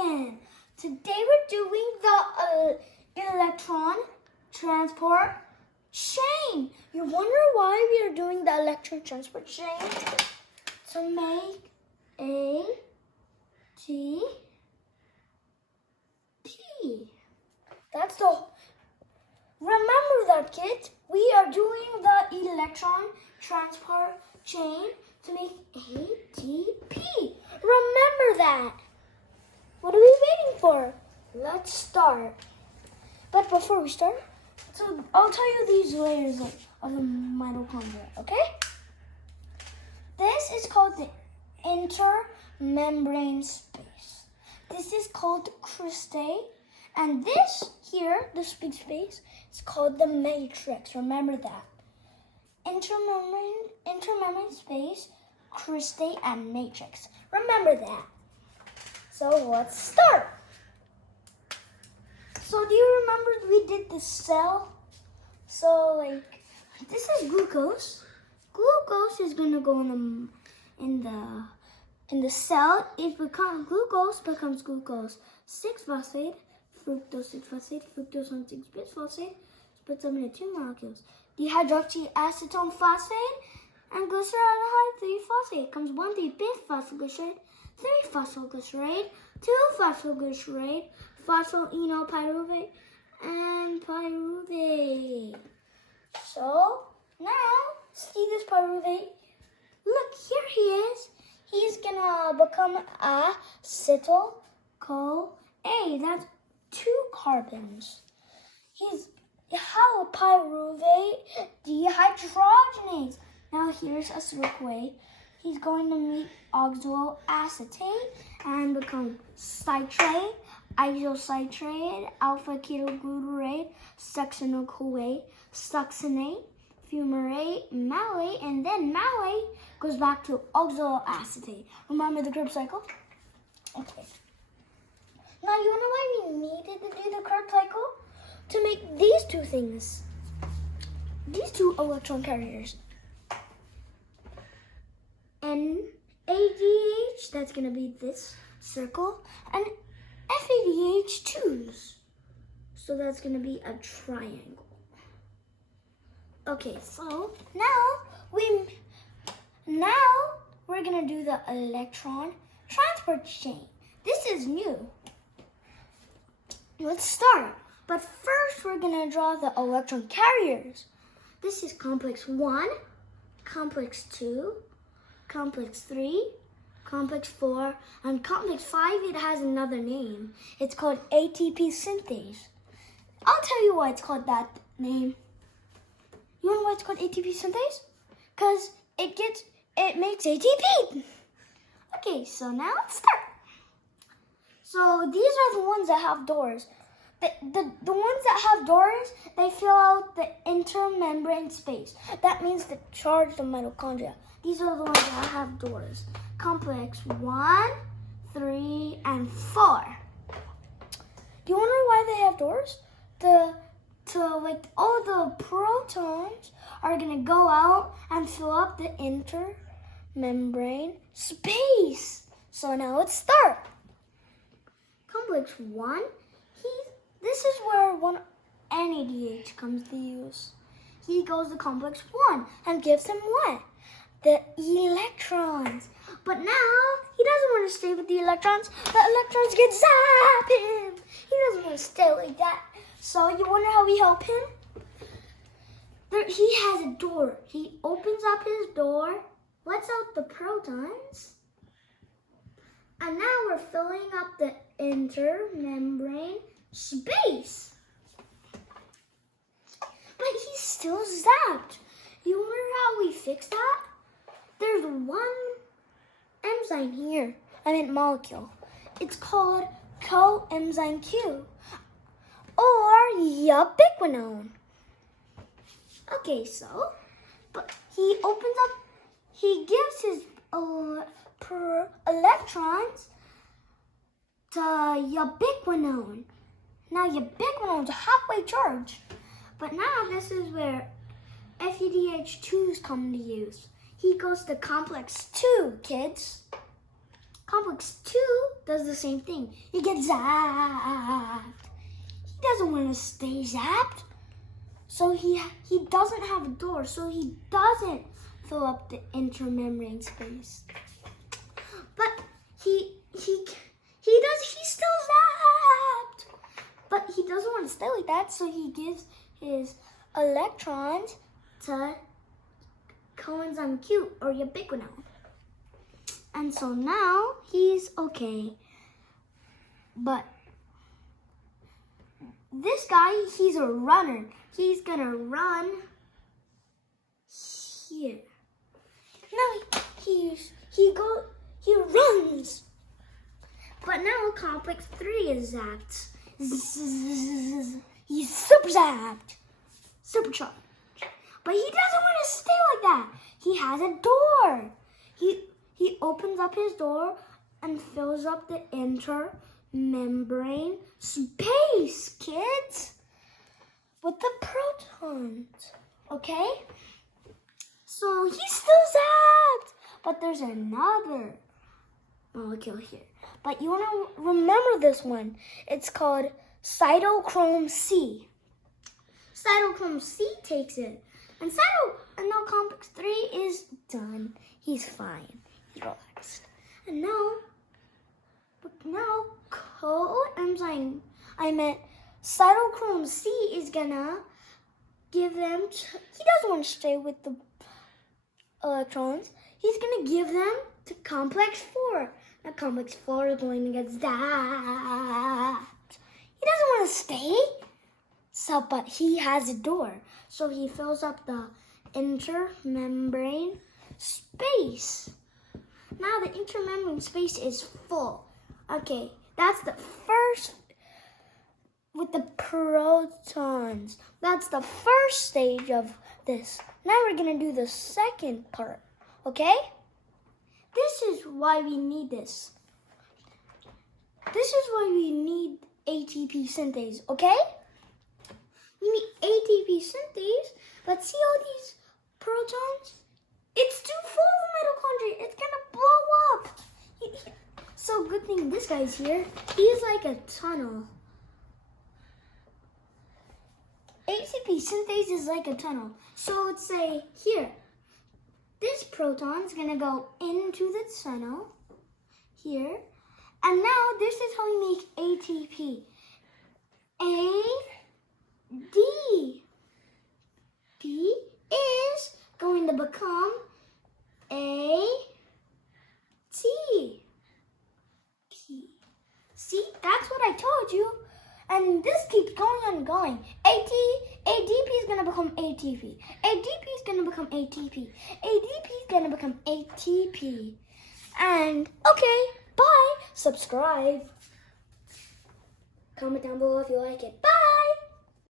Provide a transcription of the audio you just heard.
again. Today we're doing the electron transport chain. You wonder why we are doing the electron transport chain? To make ATP. That's the... Remember that, kids. We are doing the electron transport chain to make ATP. Remember that. What are we waiting for? Let's start. But before we start, so I'll tell you these layers of the mitochondria, okay? This is called the intermembrane space. This is called cristae. And this here, this big space, is called the matrix. Remember that. Intermembrane space, cristae, and matrix. Remember that. So let's start. So do you remember we did the cell? So like this is glucose. Glucose is gonna go in the cell. Glucose becomes glucose 6-phosphate, fructose 6-phosphate, fructose 1,6-phosphate, splits up into 2 molecules. Dehydroxyacetone phosphate and glyceraldehyde 3-phosphate comes 1,3-phosphoglycerate, 3-phosphoglycerate, 2-phosphoglycerate, phosphoenolpyruvate, and pyruvate. So now see this pyruvate. Look, here he is. He's gonna become acetyl-CoA. That's 2 carbons. He's how pyruvate dehydrogenases. Now here's acetyl-CoA. He's going to meet oxaloacetate and become citrate, isocitrate, alpha-ketoglutarate, succinyl-CoA, succinate, fumarate, malate, and then malate goes back to oxaloacetate. Remember the Krebs cycle? Okay. Now you know why we needed to do the Krebs cycle? To make these 2 things. These 2 electron carriers. NADH, that's going to be this circle, and FADH2s. So that's going to be a triangle. Okay, so now we're going to do the electron transport chain. This is new. Let's start. But first we're going to draw the electron carriers. This is complex 1, complex 2, complex 3, complex 4, and complex 5, it has another name. It's called ATP synthase. I'll tell you why it's called that name. You know why it's called ATP synthase? Because it makes ATP. Okay, so now let's start. So these are the ones that have doors. The ones that have doors, they fill out the intermembrane space. That means the charge of mitochondria. These are the ones that have doors. Complex 1, 3, and 4. Do you wonder why they have doors? Like all the protons are gonna go out and fill up the intermembrane space. So now let's start. Complex 1, this is where one NADH comes to use. He goes to complex 1 and gives him what? The electrons. But now he doesn't want to stay with the electrons. The electrons get zapped him. He doesn't want to stay like that. So you wonder how we help him? He has a door. He opens up his door, lets out the protons, and now we're filling up the intermembrane space. But he's still zapped. You wonder how we fix that? There's one enzyme here, molecule. It's called coenzyme Q or ubiquinone. Okay, so, but he gives his electrons to ubiquinone. Now ubiquinone's a halfway charge. But now this is where FADH2s come to use. He goes to complex 2, kids. Complex 2, does the same thing. He gets zapped. He doesn't want to stay zapped. So he doesn't have a door, so he doesn't fill up the intermembrane space. But he's still zapped. But he doesn't want to stay like that, so he gives his electrons to coenzyme Q or ubiquinol. And so now he's okay. But this guy, he's a runner. He's gonna run here. Now he runs. But now complex 3 is zapped. He's super zapped. Supercharged. But he doesn't want to stay like that. He has a door. He opens up his door and fills up the intermembrane space, kids, with the protons. Okay? So he's still zapped. But there's another molecule here. But you want to remember this one. It's called cytochrome C. Cytochrome C takes it. And now complex 3 is done. He's fine. He's relaxed. And now coenzyme, cytochrome C is gonna give them, he doesn't want to stay with the electrons. He's gonna give them to complex 4. Now complex 4 is going to get zapped. He doesn't want to stay. So, but he has a door. So he fills up the intermembrane space. Now the intermembrane space is full. Okay, that's the first with the protons. That's the first stage of this. Now we're gonna do the second part, okay? This is why we need this. This is why we need ATP synthase, okay? We need ATP synthase, but see all these protons? It's too full of mitochondria. It's gonna blow up. So good thing this guy's here. He's like a tunnel. ATP synthase is like a tunnel. So let's say here, this proton is gonna go into the tunnel here. And now this is how we make ATP. ADP is going to become ATP. See, that's what I told you. And this keeps going and going. ADP is going to become ATP. ADP is going to become ATP. ADP is going to become ATP. And, okay, bye. Subscribe. Comment down below if you like it. Bye.